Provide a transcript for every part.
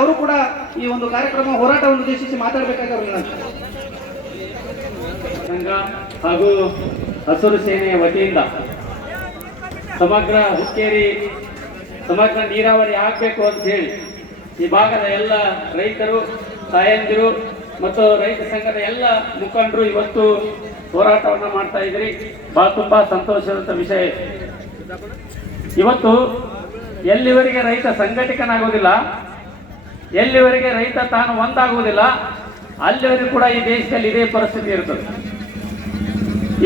ಅವರು ಕೂಡ ಈ ಒಂದು ಕಾರ್ಯಕ್ರಮ ಹೋರಾಟವನ್ನು ಉದ್ದೇಶಿಸಿ ಮಾತಾಡಬೇಕಾಗಿ ಸಂಘ ಹಾಗೂ ಹಸಿರು ಸೇನೆಯ ವತಿಯಿಂದ ಸಮಗ್ರ ಹುಕ್ಕೇರಿ ಸಮಗ್ರ ನೀರಾವರಿ ಆಗಬೇಕು ಅಂತ ಹೇಳಿ ಈ ಭಾಗದ ಎಲ್ಲ ರೈತರು, ತಾಯಂದಿರು ಮತ್ತು ರೈತ ಸಂಘದ ಎಲ್ಲ ಮುಖಂಡರು ಇವತ್ತು ಹೋರಾಟವನ್ನು ಮಾಡ್ತಾ ಇದ್ರಿ. ತುಂಬಾ ಸಂತೋಷದ ವಿಷಯ. ಇವತ್ತು ಎಲ್ಲಿವರೆಗೆ ರೈತ ಸಂಘಟಕನಾಗುವುದಿಲ್ಲ, ಎಲ್ಲಿವರೆಗೆ ರೈತ ತಾನು ಒಂದಾಗುವುದಿಲ್ಲ, ಅಲ್ಲಿವರೆಗೂ ಕೂಡ ಈ ದೇಶದಲ್ಲಿ ಇದೇ ಪರಿಸ್ಥಿತಿ ಇರ್ತದೆ.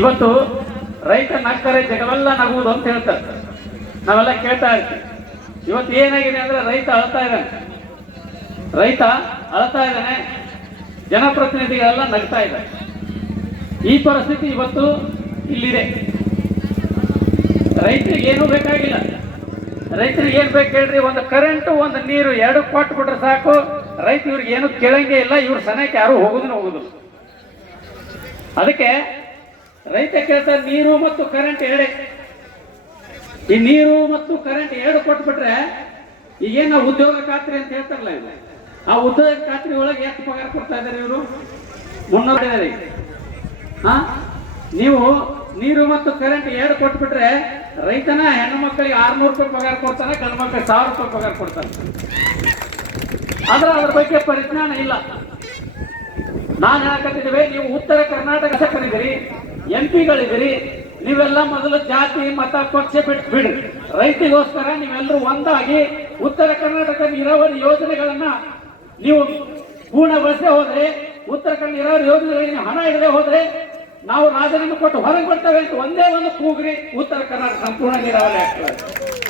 ಇವತ್ತು ರೈತ ನಕ್ಕರೆ ಜಗವೆಲ್ಲ ನಗುವುದು ಅಂತ ಹೇಳ್ತಾರೆ, ನಾವೆಲ್ಲ ಕೇಳ್ತಾ ಇರ್ತೀವಿ. ಇವತ್ತು ಏನಾಗಿದೆ ಅಂದ್ರೆ ರೈತ ಅಳ್ತಾ ಇದ್ದಾನೆ, ಜನಪ್ರತಿನಿಧಿಗಳೆಲ್ಲ ನಗ್ತಾ ಇದ್ದಾರೆ. ಈ ಪರಿಸ್ಥಿತಿ ಇವತ್ತು ಇಲ್ಲಿದೆ. ರೈತರಿಗೆ ಏನೂ ಬೇಕಾಗಿಲ್ಲ. ರೈತರಿಗೆ ಏನ್ ಬೇಕು ಹೇಳ್ರಿ, ಒಂದು ಕರೆಂಟು ಒಂದು ನೀರು ಎರಡು ಕೊಟ್ಟು ಬಿಟ್ರೆ ಸಾಕು. ರೈತ ಇವ್ರಿಗೆ ಏನು ಕೇಳಂಗೆ ಇಲ್ಲ, ಇವ್ರ ಸನಕ್ಕೆ ಯಾರು ಹೋಗುದು. ಅದಕ್ಕೆ ರೈತ ಕೇಳ್ತಾರೆ ನೀರು ಮತ್ತು ಕರೆಂಟ್ ಎರಡೇ. ಈ ನೀರು ಮತ್ತು ಕರೆಂಟ್ ಎರಡು ಕೊಟ್ಬಿಟ್ರೆ ಈಗೇನು ಉದ್ಯೋಗ ಖಾತ್ರಿ ಅಂತ ಹೇಳ್ತಾರಲ್ಲ, ಇವರು ಆ ಉದ್ಯೋಗ ಖಾತ್ರಿ ಒಳಗೆ ಎಷ್ಟು ಪಗಾರ ಕೊಡ್ತಾ ಇದ್ದಾರೆ ಇವರು? 300. ನೀವು ನೀರು ಮತ್ತು ಕರೆಂಟ್ ಎರಡು ಕೊಟ್ಬಿಟ್ರೆ ರೈತನ ಹೆಣ್ಣು ಮಕ್ಕಳಿಗೆ 600 ರೂಪಾಯಿ ಪಗಾರ ಕೊಡ್ತಾನೆ, ಗಂಡು ಮಕ್ಕಳಿಗೆ 1000 ರೂಪಾಯಿ ಪಗಾರ ಕೊಡ್ತಾನೆ. ಆದ್ರೆ ಅದ್ರ ಬಗ್ಗೆ ಪರಿಜ್ಞಾನ ಇಲ್ಲ. ನಾನು ಹೇಳಕತ್ತಿದ್ದೇವೆ, ನೀವು ಉತ್ತರ ಕರ್ನಾಟಕ ಶಾಸಕರಿದ್ದೀರಿ, MP ಗಳಿದ್ದೀರಿ, ನೀವೆಲ್ಲ ಮೊದಲು ಜಾತಿ ಮತ ಪಕ್ಷ ಬಿಡ್ರಿ. ರೈತಿಗೋಸ್ಕರ ನೀವೆಲ್ಲರೂ ಒಂದಾಗಿ ಉತ್ತರ ಕರ್ನಾಟಕ ನೀರಾವರಿ ಯೋಜನೆಗಳನ್ನ ನೀವು ಪೂರ್ಣಗೊಳಿಸದೆ ಹೋದ್ರೆ, ಉತ್ತರ ಕನ್ನಡ ನೀರಾವರಿ ಯೋಜನೆಗಳಿಗೆ ಹಣ ಇಡದೆ ಹೋದ್ರೆ ನಾವು ರಾಜೀನಾಮೆ ಕೊಟ್ಟು ಹೊರಗೆ ಬರ್ತೇವೆ ಅಂತ ಒಂದೇ ಒಂದು ಕೂಗ್ರಿ, ಉತ್ತರ ಕರ್ನಾಟಕ ಸಂಪೂರ್ಣ ನೀರಾವರಿ ಆಗ್ತದೆ.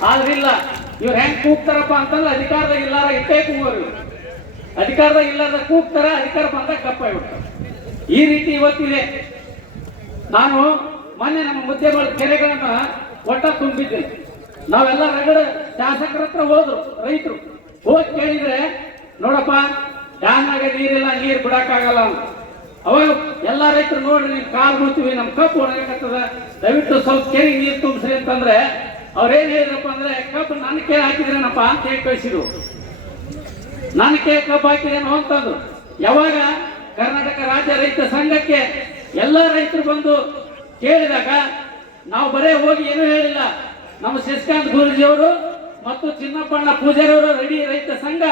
ಆದ್ರಿಲ್ಲ, ಇವ್ರು ಹೆಂಗ್ ಕೂಗ್ತಾರಪ್ಪ ಅಂತಂದ್ರೆ ಅಧಿಕಾರದಾಗ ಇಲ್ಲಾರ ಇಟ್ಟೇ ಕೂಗೋರು. ಅಧಿಕಾರದಾಗ ಇಲ್ಲಾರ ಕೂಗ್ತಾರ, ಅಧಿಕಾರ ಬಂದಾಗ ಕಪ್ಪ ಬಿಡ್ತಾರೆ. ಈ ರೀತಿ ಇವತ್ತಿದೆ. ನಾನು ಮೊನ್ನೆ ನಮ್ಮ ಮುದ್ದೆಗಳ ಕೆರೆಗಳನ್ನ ಒಟ್ಟ ತುಂಬಿದ್ದೇನೆ. ನಾವೆಲ್ಲ ರಗಡ ಶಾಸಕರ ಹತ್ರ ಹೋದ್ರು, ರೈತರು ಹೋಗಿ ಕೇಳಿದ್ರೆ, ನೋಡಪ್ಪ ಡ್ಯಾಮ್ನಾಗ ನೀರಿಲ್ಲ, ನೀರು ಬಿಡಕ್ಕಾಗಲ್ಲ ಅಂತ. ಅವಾಗ ಎಲ್ಲ ರೈತರು ನೋಡ್ರಿ, ನಿಮ್ ಕಾಲ್ ಬಿಡ್ತೀವಿ, ನಮ್ ಕಪ್ಪು ಒಣಗತ್ತದ, ದಯವಿಟ್ಟು ಸ್ವಲ್ಪ ಕೆರೆ ನೀರು ತುಂಬಿಸ್ರಿ ಅಂತಂದ್ರೆ ಅವ್ರೇನ್ ಹೇಳಿದ್ರಪ್ಪ ಅಂದ್ರೆ, ಕಬ್ಬು ನನ್ನ ಕೇಳಿ ಹಾಕಿದ್ರೇನಪ್ಪ ಅಂತ ಹೇಳಿ ಕಳಿಸಿದ್ರು. ನನ್ನ ಕೇಳಿ ಕಬ್ಬು ಹಾಕಿದೇನೋ ಅಂತಂದ್ರು. ಯಾವಾಗ ಕರ್ನಾಟಕ ರಾಜ್ಯ ರೈತ ಸಂಘಕ್ಕೆ ಎಲ್ಲ ರೈತರು ಬಂದು ಕೇಳಿದಾಗ ನಾವು ಬರೇ ಹೋಗಿ ಏನೂ ಹೇಳಿಲ್ಲ. ನಮ್ಮ ಶಶಿಕಾಂತ್ ಗುರೂಜಿಯವರು ಮತ್ತು ಚಿನ್ನಪ್ಪಣ್ಣ ಪೂಜಾರಿ ಅವರು ರೆಡಿ ರೈತ ಸಂಘ,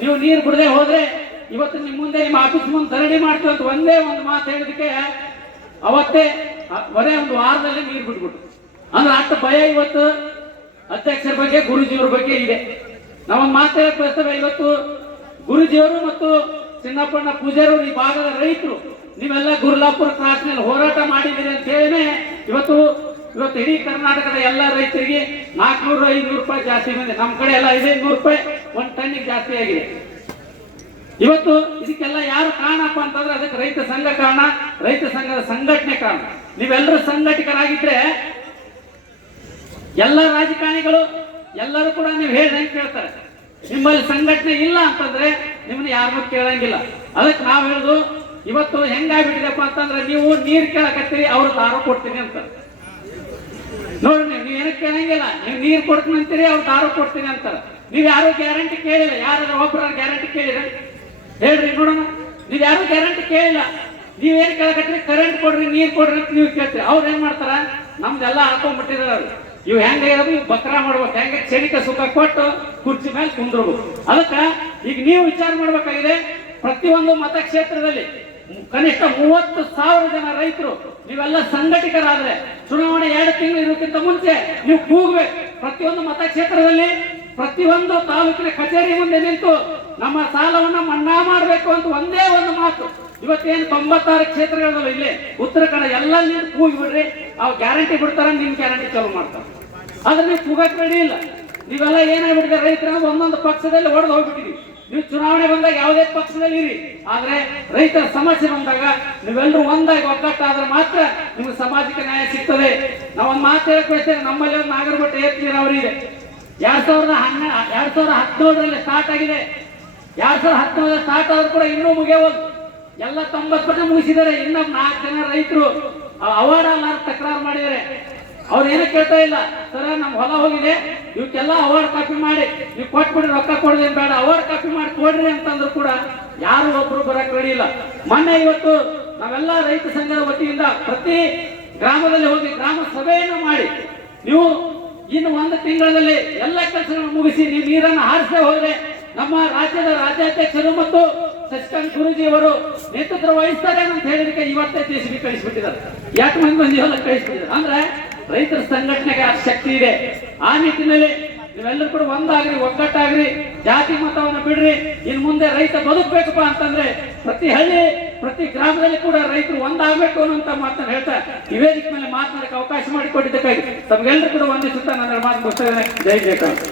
ನೀವು ನೀರು ಬಿಡದೆ ಹೋದ್ರೆ ಇವತ್ತು ನಿಮ್ಮ ಮುಂದೆ ನಿಮ್ಮ ಆಫೀಸ್ ಮುಂದೆ ಧರಣಿ ಮಾಡ್ತೀವಿ ಅಂತ ಒಂದೇ ಒಂದು ಮಾತು ಹೇಳಿದಕ್ಕೆ ಅವತ್ತೇ ಬರೇ ಒಂದು ವಾರದಲ್ಲಿ ನೀರು ಬಿಟ್ಬಿಟ್ಟು. ಅಂದ್ರೆ ಅಷ್ಟು ಭಯ ಇವತ್ತು ಅಧ್ಯಕ್ಷರ ಬಗ್ಗೆ, ಗುರೂಜಿಯವ್ರ ಬಗ್ಗೆ ಇದೆ. ನಾವೊಂದು ಮಾತು ಹೇಳಕ್ ಬಯಸ್ತೇವೆ. ಇವತ್ತು ಗುರೂಜಿಯವರು ಮತ್ತು ಚಿನ್ನಪ್ಪಣ್ಣ ಪೂಜಾರವರು ಈ ಭಾಗದ ರೈತರು, ನೀವೆಲ್ಲ ಗುರುಲಾಪುರ ಕ್ರಾಸ್ನಲ್ಲಿ ಹೋರಾಟ ಮಾಡಿದ್ದೀರಿ ಅಂತ ಹೇಳಿನೇ ಇವತ್ತು ಇಡೀ ಕರ್ನಾಟಕದ ಎಲ್ಲ ರೈತರಿಗೆ 400-500 ರೂಪಾಯಿ ಜಾಸ್ತಿ ಬಂದಿದೆ. ನಮ್ಮ ಕಡೆ ಎಲ್ಲ 500 ರೂಪಾಯಿ ಒಂದು ಟನ್ನಿಗೆ ಜಾಸ್ತಿ ಆಗಿದೆ. ಇವತ್ತು ಇದಕ್ಕೆಲ್ಲ ಯಾರು ಕಾರಣಪ್ಪ ಅಂತಂದ್ರೆ ಅದಕ್ಕೆ ರೈತ ಸಂಘ ಕಾರಣ, ರೈತ ಸಂಘದ ಸಂಘಟನೆ ಕಾರಣ. ನೀವೆಲ್ಲರೂ ಸಂಘಟಕರಾಗಿದ್ರೆ ಎಲ್ಲ ರಾಜಕಾರಣಿಗಳು ಎಲ್ಲರೂ ಕೂಡ ನೀವು ಹೇಳ್ದಂಗೆ ಕೇಳ್ತಾರೆ. ನಿಮ್ಮಲ್ಲಿ ಸಂಘಟನೆ ಇಲ್ಲ ಅಂತಂದ್ರೆ ನಿಮ್ಮನ್ನ ಯಾರನ್ನೂ ಕೇಳಂಗಿಲ್ಲ. ಅದಕ್ಕೆ ನಾವು ಹೇಳುದು, ಇವತ್ತು ಹೆಂಗಾಗ್ಬಿಟ್ಟಿದೆಪ್ಪ ಅಂತಂದ್ರೆ, ನೀವು ನೀರು ಕೇಳಕತ್ತೀರಿ, ಅವ್ರು ದಾರು ಕೊಡ್ತೀನಿ ಅಂತ. ನೋಡ್ರಿ, ನೀವು ಏನಕ್ಕೆ ಕೇಳಂಗಿಲ್ಲ, ನೀವು ನೀರು ಕೊಡ್ತೀನಿ ಅಂತೀರಿ, ಅವ್ರು ದಾರು ಕೊಡ್ತೀನಿ ಅಂತಾರೆ. ನೀವು ಯಾರು ಗ್ಯಾರಂಟಿ ಕೇಳಿಲ್ಲ. ಯಾರಾದ್ರೂ ಒಬ್ಬರ ಗ್ಯಾರಂಟಿ ಕೇಳಿರ ಹೇಳ್ರಿ ನೋಡೋಣ. ನೀವು ಯಾರು ಗ್ಯಾರಂಟಿ ಕೇಳಿಲ್ಲ. ನೀವೇನ್ ಕೇಳಕತ್ತೀರಿ, ಕರೆಂಟ್ ಕೊಡ್ರಿ, ನೀರು ಕೊಡ್ರಿ ಅಂತ ನೀವು ಕೇಳ್ತೀರಿ. ಅವ್ರು ಏನ್ ಮಾಡ್ತಾರ, ನಮ್ದೆಲ್ಲ ಹಾಕೊಂಡ್ಬಿಟ್ಟಿದಾರ. ಅವ್ರು ಇವ್ ಹೆಂಗ ಬಕ್ರ ಮಾಡ್ಬೇಕು, ಹೆಂಗ ಕ್ಷಣಿಕ ಸುಖ ಕೊಟ್ಟು ಕುರ್ಚಿ ಮೇಲೆ ಕುಂದ್ರಬೇಕು. ಅದಕ್ಕ ಈಗ ನೀವು ವಿಚಾರ ಮಾಡ್ಬೇಕಾಗಿದೆ. ಪ್ರತಿಯೊಂದು ಮತಕ್ಷೇತ್ರದಲ್ಲಿ ಕನಿಷ್ಠ 30,000 ಜನ ರೈತರು ನೀವೆಲ್ಲ ಸಂಘಟಕರಾದ್ರೆ ಚುನಾವಣೆ 2 ತಿಂಗಳು ಇರೋಕ್ಕಿಂತ ಮುಂಚೆ ನೀವು ಕೂಗ್ಬೇಕು. ಪ್ರತಿಯೊಂದು ಮತಕ್ಷೇತ್ರದಲ್ಲಿ, ಪ್ರತಿಯೊಂದು ತಾಲೂಕಿನ ಕಚೇರಿ ಮುಂದೆ ನಿಂತು ನಮ್ಮ ಸಾಲವನ್ನ ಮನ್ನಾ ಮಾಡಬೇಕು ಅಂತ ಒಂದೇ ಒಂದು ಮಾತು. ಇವತ್ತೇನು 96 ಕ್ಷೇತ್ರಗಳಲ್ಲ ಇಲ್ಲಿ ಉತ್ತರ ಕನ್ನಡ ಎಲ್ಲ ನಿಂತು ಕೂಗಿ ಬಿಡ್ರಿ, ಅವ್ರು ಗ್ಯಾರಂಟಿ ಬಿಡ್ತಾರ, ನಿಮ್ ಗ್ಯಾರಂಟಿ ಚಾಲು ಮಾಡ್ತಾರೆ. ಆದ್ರೆ ನೀವು ಕೂಗಕ್ ರೆಡಿ ಇಲ್ಲ. ನೀವೆಲ್ಲ ಏನಾಗ್ಬಿಟ್ಟಿದೆ, ರೈತರ ಒಂದೊಂದು ಪಕ್ಷದಲ್ಲಿ ಹೊಡೆದು ಹೋಗ್ಬಿಟ್ಟಿದ್ವಿ. ನೀವು ಚುನಾವಣೆ ಬಂದಾಗ ಯಾವುದೇ ಪಕ್ಷದಲ್ಲಿ ಇರಿ, ಆದ್ರೆ ರೈತರ ಸಮಸ್ಯೆ ಬಂದಾಗ ನೀವೆಲ್ಲರೂ ಒಂದಾಗಿ ಒಗ್ಗಟ್ಟಾದ್ರೆ ಮಾತ್ರ ನಿಮ್ಗೆ ಸಾಮಾಜಿಕ ನ್ಯಾಯ ಸಿಗ್ತದೆ. ನಾವೊಂದು ಮಾತು ಹೇಳಕ್ ಬಯಸ್ತೇವೆ. ನಮ್ಮಲ್ಲಿ ಒಂದು ನಾಗರಬಟ್ಟೆ ಏತ್ ನೀರಾವರಿ ಇದೆ. 2017ರಲ್ಲಿ ಸ್ಟಾರ್ಟ್ ಆಗಿದೆ. 2017 ಸ್ಟಾರ್ಟ್ ಆದ್ರೂ ಕೂಡ ಇನ್ನೂ ಮುಗಿಯೋದು. ಎಲ್ಲ 90% ಮುಗಿಸಿದ್ದಾರೆ. ಇನ್ನ 4 ಜನ ರೈತರು ಅವಾರ್ಡ್ ಅಲ್ಲ ತಕರಾರು ಮಾಡಿದ್ದಾರೆ. ಅವ್ರು ಏನೂ ಕೇಳ್ತಾ ಇಲ್ಲ. ಸರ ನಮ್ಮ ಹೊಲ ಹೋಗಿದೆ, ಇವಕ್ಕೆಲ್ಲ ಅವಾರ್ಡ್ ಕಾಪಿ ಮಾಡಿ ನೀವು ಕೊಟ್ಬಿಡ್ರಿ, ರೊಕ್ಕ ಕೊಡೋದೇನು ಬೇಡ, ಅವಾರ್ಡ್ ಕಾಪಿ ಮಾಡಿ ಕೊಡ್ರಿ ಅಂತಂದ್ರು ಕೂಡ ಯಾರು ಒಬ್ರು ಬರಕ್ ರೆಡಿ ಇಲ್ಲ. ಮೊನ್ನೆ ಇವತ್ತು ನಾವೆಲ್ಲ ರೈತ ಸಂಘದ ವತಿಯಿಂದ ಪ್ರತಿ ಗ್ರಾಮದಲ್ಲಿ ಹೋಗಿ ಗ್ರಾಮ ಸಭೆಯನ್ನು ಮಾಡಿ, ನೀವು ಇನ್ನು 1 ತಿಂಗಳಲ್ಲಿ ಎಲ್ಲ ಕೆಲಸಗಳನ್ನು ಮುಗಿಸಿ ನೀವು ನೀರನ್ನು ಹಾರಿಸದೆ ಹೋದ್ರೆ ನಮ್ಮ ರಾಜ್ಯದ ರಾಜ್ಯಾಧ್ಯಕ್ಷರು ಮತ್ತು ಶಶಿಕಾಂತ್ ಗುರೂಜಿ ಅವರು ನೇತೃತ್ವ ವಹಿಸ್ತಾರೆ ಅಂತ ಹೇಳಿದಕ್ಕೆ ಇವತ್ತೇ JCB ಕಳಿಸ್ಬಿಟ್ಟಿದ್ದಾರೆ. 8 ಮಂದಿ ಎಲ್ಲ ಕಳಿಸ್ಬಿಟ್ಟಿದ್ದಾರೆ. ಅಂದ್ರೆ ರೈತರ ಸಂಘಟನೆಗೆ ಆ ಶಕ್ತಿ ಇದೆ. ಆ ನಿಟ್ಟಿನಲ್ಲಿ ನೀವೆಲ್ಲರೂ ಕೂಡ ಒಂದಾಗ್ರಿ, ಒಗ್ಗಟ್ಟಾಗ್ರಿ, ಜಾತಿ ಮತವನ್ನು ಬಿಡ್ರಿ. ಇನ್ ಮುಂದೆ ರೈತ ಬದುಕಬೇಕಪ್ಪ ಅಂತಂದ್ರೆ ಪ್ರತಿ ಹಳ್ಳಿ ಪ್ರತಿ ಗ್ರಾಮದಲ್ಲಿ ಕೂಡ ರೈತರು ಒಂದಾಗಬೇಕು ಅನ್ನುವಂತ ಮಾತನ್ನು ಹೇಳ್ತಾ ಈ ವೇದಿಕೆ ಮೇಲೆ ಮಾತನಾಡಕ್ಕೆ ಅವಕಾಶ ಮಾಡಿಕೊಟ್ಟಿದ್ದಕ್ಕಾಗಿ ತಮಗೆಲ್ಲರೂ ಕೂಡ ವಂದಿಸುತ್ತಾ ನನ್ನ ಮಾತು ಮುಗಿಸ್ತೇನೆ. ಜೈ ಜಯಕಾಂತ್.